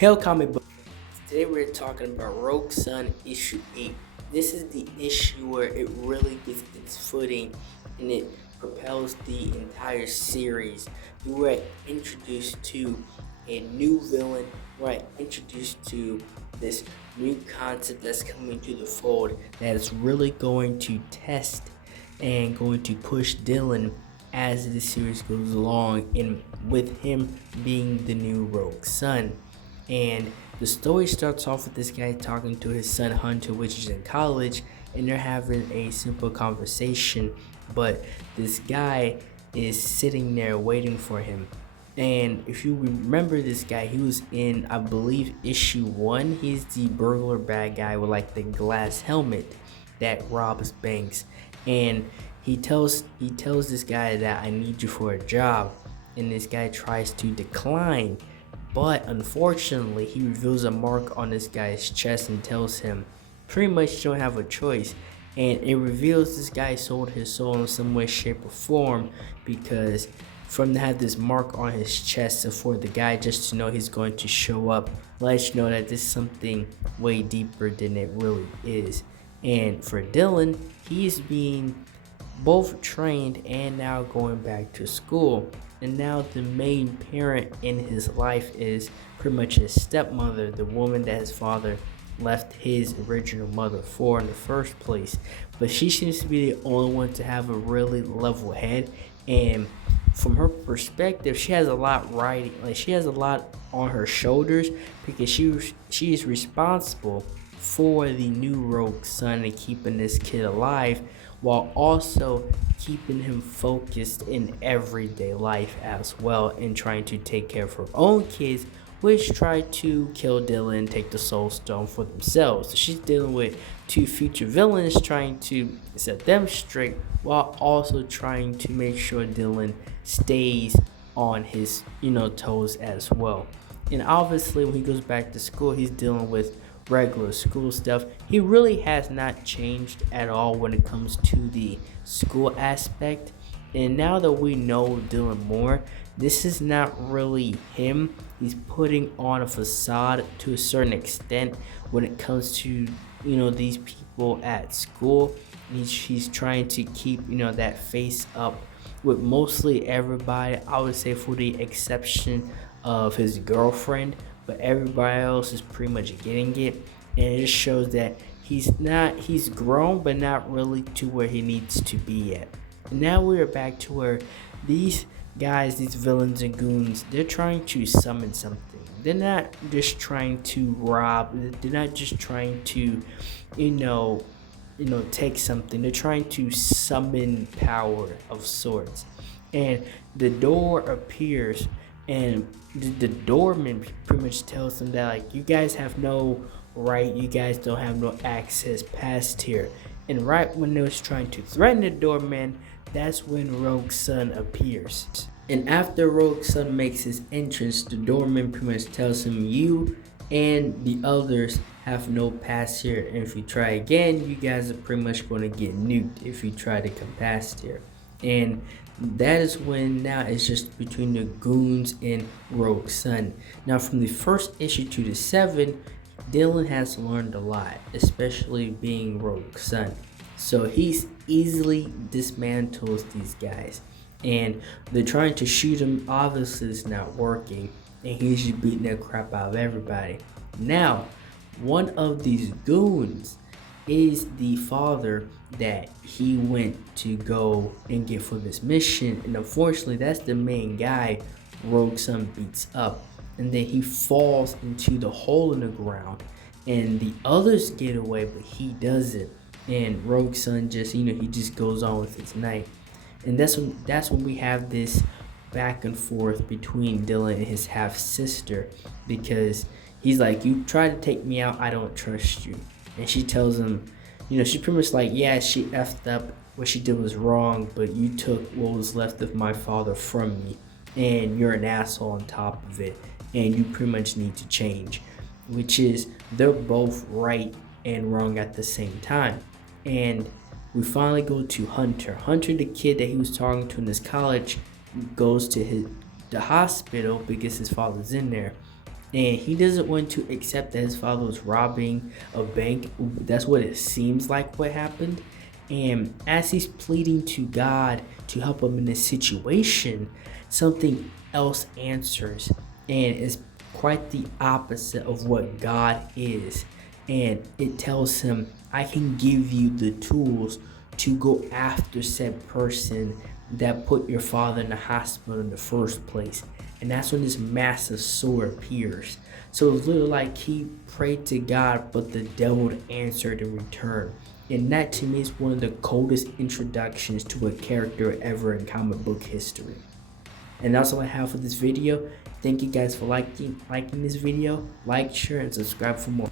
Hail Comic Book Fans. Today we're talking about Rogue Sun issue 8. This is the issue where it really gets its footing and it propels the entire series. We were introduced to a new villain, we're introduced to this new concept that's coming to the fold that is really going to test and going to push Dylan as the series goes along, and with him being the new Rogue Sun. And the story starts off with this guy talking to his son Hunter, which is in college, and they're having a simple conversation. But this guy is sitting there waiting for him. And if you remember this guy, he was in, I believe, issue 1. He's the burglar bad guy with like the glass helmet that robs banks. And he tells this guy that I need you for a job. And this guy tries to decline, but unfortunately, he reveals a mark on this guy's chest and tells him pretty much you don't have a choice. And it reveals this guy sold his soul in some way, shape, or form, because from to have this mark on his chest, and for the guy just to know he's going to show up, lets you know that this is something way deeper than it really is. And for Dylan, he's being both trained and now going back to school. And now the main parent in his life is pretty much his stepmother, the woman that his father left his original mother for in the first place. But she seems to be the only one to have a really level head, and from her perspective, she has a lot riding, like she has a lot on her shoulders, because she is responsible for the new Rogue Sun and keeping this kid alive, while also keeping him focused in everyday life as well, and trying to take care of her own kids, which try to kill Dylan and take the Soul Stone for themselves. So she's dealing with two future villains, trying to set them straight, while also trying to make sure Dylan stays on his toes as well. And obviously when he goes back to school, he's dealing with regular school stuff. He really has not changed at all when it comes to the school aspect. And now that we know Dylan more, this is not really him. He's putting on a facade to a certain extent when it comes to these people at school. He's trying to keep that face up with mostly everybody, I would say, for the exception of his girlfriend, but everybody else is pretty much getting it. And it just shows that he's grown, but not really to where he needs to be yet. And now we're back to where these guys, these villains and goons, they're trying to summon something. They're not just trying to rob, they're not just trying to take something. They're trying to summon power of sorts. And the door appears, and the doorman pretty much tells them that, like, you guys have no right, you guys don't have no access past here. And right when they was trying to threaten the doorman, that's when Rogue Sun appears. And after Rogue Sun makes his entrance, the doorman pretty much tells him, you and the others have no pass here, and if you try again, you guys are pretty much going to get nuked if you try to come past here. And that is when now it's just between the goons and Rogue Sun. Now from the first issue to the 7, Dylan has learned a lot, especially being Rogue Sun. So he's easily dismantles these guys, and they're trying to shoot him. Obviously it's not working, and he's just beating the crap out of everybody. Now, one of these goons is the father that he went to go and get for this mission, and unfortunately that's the main guy Rogue Sun beats up, and then he falls into the hole in the ground, and the others get away but he doesn't, and Rogue Sun just he just goes on with his night. And that's when we have this back and forth between Dylan and his half sister, because he's like, you try to take me out, I don't trust you. And she tells him, she's pretty much like, yeah, she effed up, what she did was wrong, but you took what was left of my father from me, and you're an asshole on top of it, and you pretty much need to change. Which is, they're both right and wrong at the same time. And we finally go to Hunter. Hunter, the kid that he was talking to in this college, goes to the hospital because his father's in there. and he doesn't want to accept that his father was robbing a bank. That's what it seems like what happened. And as he's pleading to God to help him in this situation, something else answers, and it's quite the opposite of what God is. And it tells him, I can give you the tools to go after said person that put your father in the hospital in the first place. And that's when this massive sword appears. So it's literally like he prayed to God, but the devil answered in return. And that to me is one of the coldest introductions to a character ever in comic book history. And that's all I have for this video. Thank you guys for liking this video. Like, share, and subscribe for more.